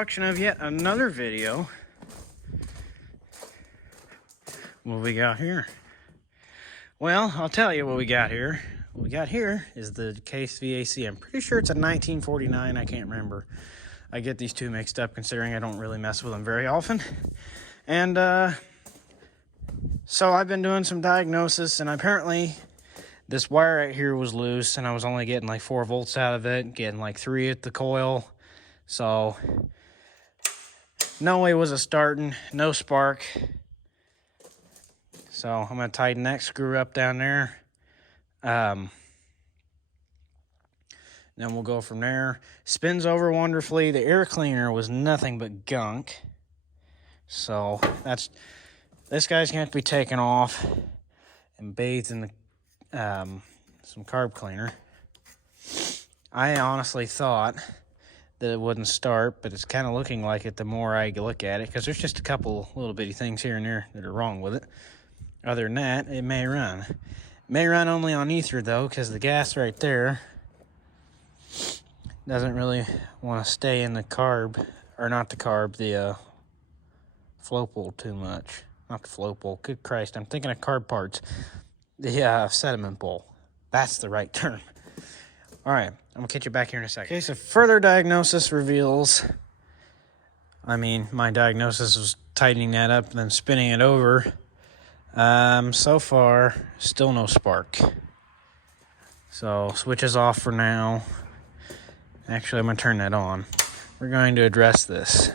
introduction of yet another video. What we got here? Well, I'll tell you what we got here. What we got here is the case VAC. I'm pretty sure it's a 1949. I can't remember. I get these two mixed up considering I don't really mess with them very often. And so I've been doing some diagnosis, and apparently this wire right here was loose, and I was only getting like 4 volts out of it, getting like 3 at the coil. So no way was it starting, no spark. So I'm gonna tighten that screw up down there. Then we'll go from there. Spins over wonderfully. The air cleaner was nothing but gunk. So this guy's gonna have to be taken off and bathed in the some carb cleaner. I honestly thought that it wouldn't start, but it's kind of looking like it the more I look at it, because there's just a couple little bitty things here and there that are wrong with it. Other than that, it may run. It may run only on ether though, because the gas right there doesn't really want to stay in the carb, or not the carb, the flow pool too much. Not the flow pool, good Christ, I'm thinking of carb parts. The sediment bowl. That's the right term. All right, I'm gonna catch you back here in a second. Okay, so further diagnosis reveals, my diagnosis was tightening that up and then spinning it over. So far, still no spark. So switch is off for now. Actually, I'm gonna turn that on. We're going to address this.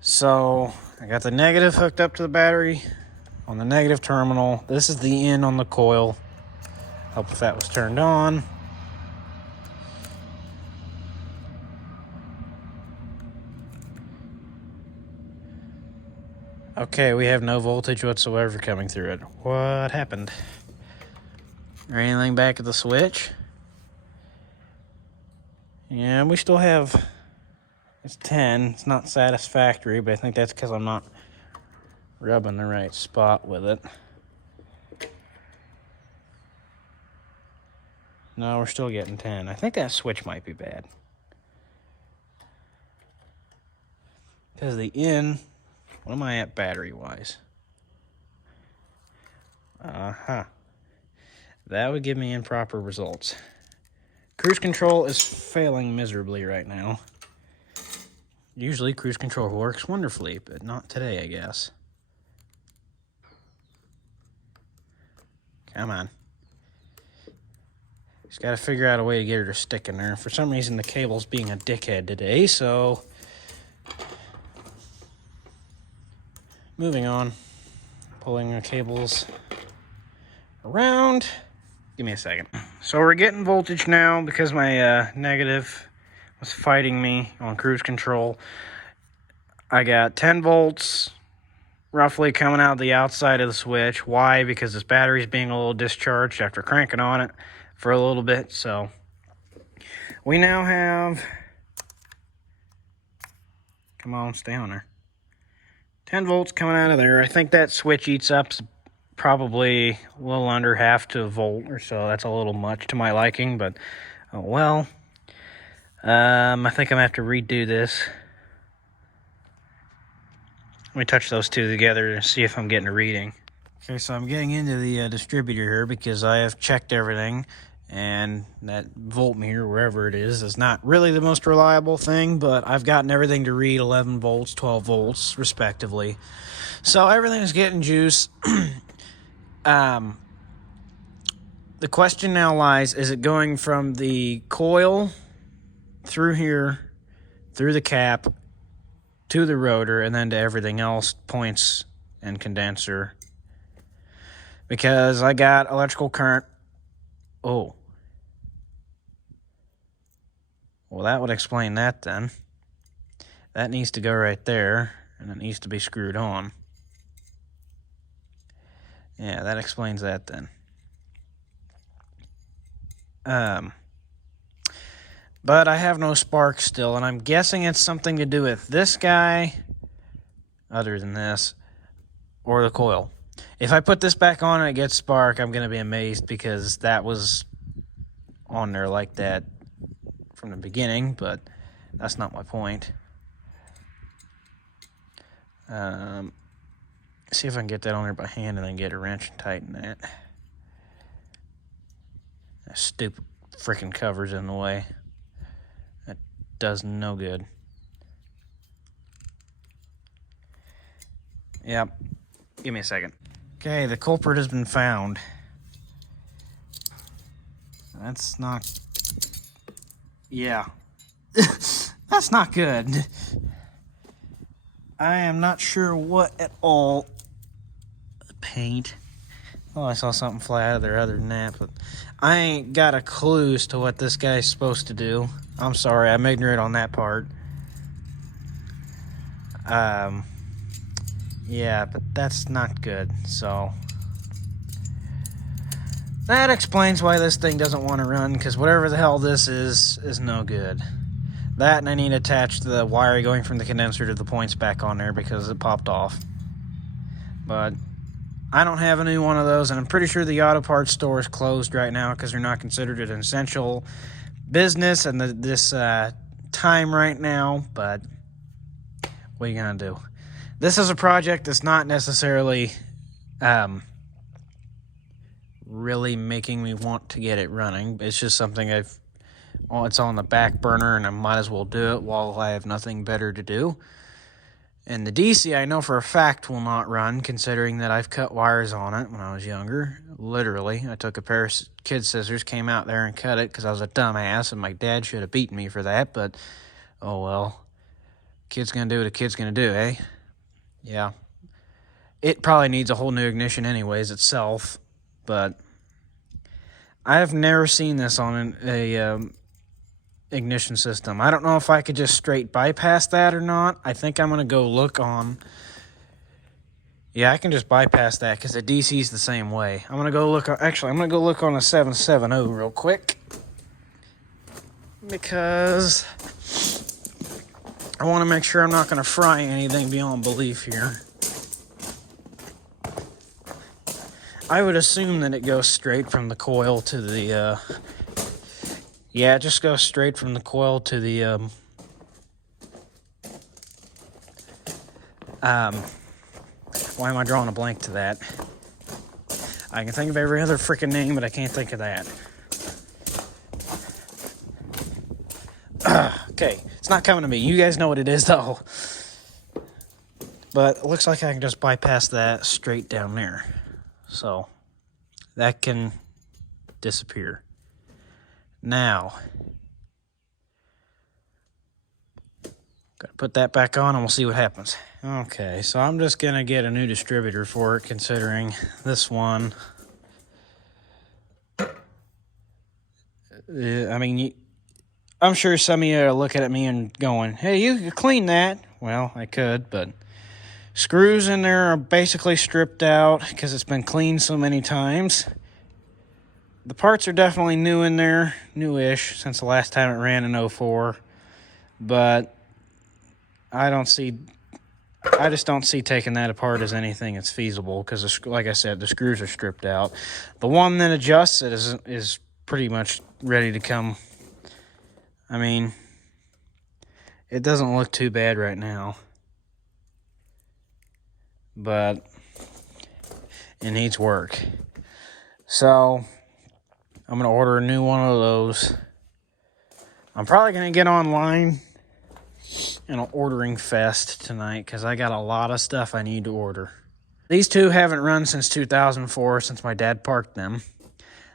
So I got the negative hooked up to the battery on the negative terminal. This is the in on the coil. Help if that was turned on. Okay, we have no voltage whatsoever coming through it. What happened? Is there anything back at the switch? Yeah, we still have, it's 10. It's not satisfactory, but I think that's because I'm not rubbing the right spot with it. No, we're still getting 10. I think that switch might be bad. Because the in, what am I at battery-wise? That would give me improper results. Cruise control is failing miserably right now. Usually cruise control works wonderfully, but not today, I guess. Come on. Just got to figure out a way to get her to stick in there. For some reason, the cable's being a dickhead today, so moving on. Pulling the cables around. Give me a second. So we're getting voltage now because my negative was fighting me on cruise control. I got 10 volts roughly coming out the outside of the switch. Why? Because this battery's being a little discharged after cranking on it for a little bit. So we now have, come on, stay on there, 10 volts coming out of there. I think that switch eats up probably a little under half to a volt or so. That's a little much to my liking, but oh well. I think I'm gonna have to redo this. Let me touch those two together and see if I'm getting a reading. Okay, so I'm getting into the distributor here because I have checked everything, and that voltmeter, wherever it is not really the most reliable thing, but I've gotten everything to read 11 volts, 12 volts, respectively. So everything's getting juice. The question now lies, is it going from the coil through here, through the cap, to the rotor, and then to everything else, points and condenser? Because I got electrical current. Oh. Well, that would explain that then. That needs to go right there, and it needs to be screwed on. Yeah, that explains that then. But I have no spark still, and I'm guessing it's something to do with this guy, other than this, or the coil. If I put this back on and it gets spark, I'm going to be amazed, because that was on there like that from the beginning, but That's not my point. See if I can get that on there by hand and then get a wrench and tighten that. That stupid freaking cover's in the way. That does no good. Yep. Give me a second. Okay, the culprit has been found. That's not... Yeah. That's not good. I am not sure what at all. Paint. Oh, I saw something fly out of there other than that, but I ain't got a clue as to what this guy's supposed to do. I'm sorry, I'm ignorant on that part. Yeah, but that's not good, so... That explains why this thing doesn't want to run, because whatever the hell this is no good. That, and I need to attach the wire going from the condenser to the points back on there because it popped off. But I don't have a new one of those, and I'm pretty sure the auto parts store is closed right now because they're not considered an essential business in this time right now, but what are you going to do? This is a project that's not necessarily really making me want to get it running. It's just something it's on the back burner, and I might as well do it while I have nothing better to do. And the DC, I know for a fact, will not run, considering that I've cut wires on it when I was younger. Literally, I took a pair of kid scissors, came out there and cut it because I was a dumbass, and my dad should have beaten me for that, but oh well. Kid's gonna do what a kid's gonna do, eh? Yeah. It probably needs a whole new ignition anyways itself, but I have never seen this on a ignition system. I don't know if I could just straight bypass that or not. I think I'm going to go look on... Yeah, I can just bypass that because the DC's the same way. I'm going to go look on... Actually, I'm going to go look on a 770 real quick, because I want to make sure I'm not going to fry anything beyond belief here. I would assume that it goes straight from the coil to the, yeah, it just goes straight from the coil to the, why am I drawing a blank to that? I can think of every other freaking name, but I can't think of that. Okay, it's not coming to me. You guys know what it is, though. But it looks like I can just bypass that straight down there. So, that can disappear. Now, gotta put that back on and we'll see what happens. Okay, so I'm just gonna get a new distributor for it, considering this one. I mean, I'm sure some of you are looking at me and going, hey, you could clean that. Well, I could, but screws in there are basically stripped out because it's been cleaned so many times. The parts are definitely new in there, newish, since the last time it ran in 04. But I just don't see taking that apart as anything that's feasible because, like I said, the screws are stripped out. The one that adjusts it is pretty much ready to come. I mean, it doesn't look too bad right now, but it needs work. So I'm going to order a new one of those. I'm probably going to get online in an ordering fest tonight because I got a lot of stuff I need to order. These two haven't run since 2004, since my dad parked them.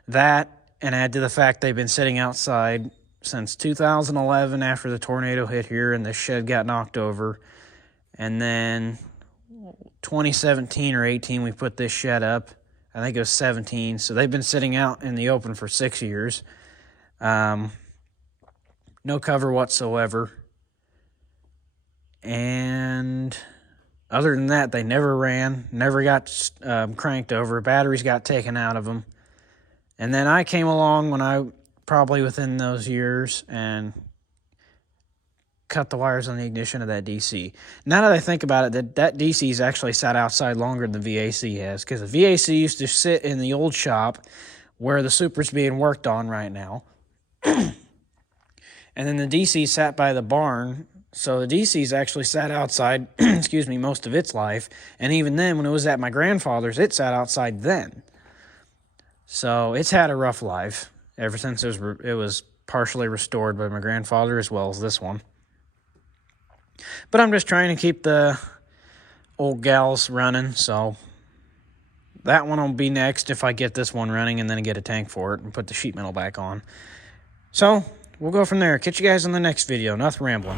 That, and add to the fact they've been sitting outside since 2011 after the tornado hit here and the shed got knocked over. And then 2017 or 18, we put this shed up. I think it was 17. So they've been sitting out in the open for 6 years. No cover whatsoever. And other than that, they never ran, never got cranked over. Batteries got taken out of them. And then I came along probably within those years and cut the wires on the ignition of that DC. Now that I think about it, that DC's actually sat outside longer than the VAC has, because the VAC used to sit in the old shop where the Supra's being worked on right now. And then the DC sat by the barn. So the DC's actually sat outside, excuse me, most of its life. And even then, when it was at my grandfather's, it sat outside then. So it's had a rough life ever since it was partially restored by my grandfather, as well as this one. But I'm just trying to keep the old gals running, so that one will be next if I get this one running and then I get a tank for it and put the sheet metal back on. So we'll go from there. Catch you guys in the next video. Enough rambling.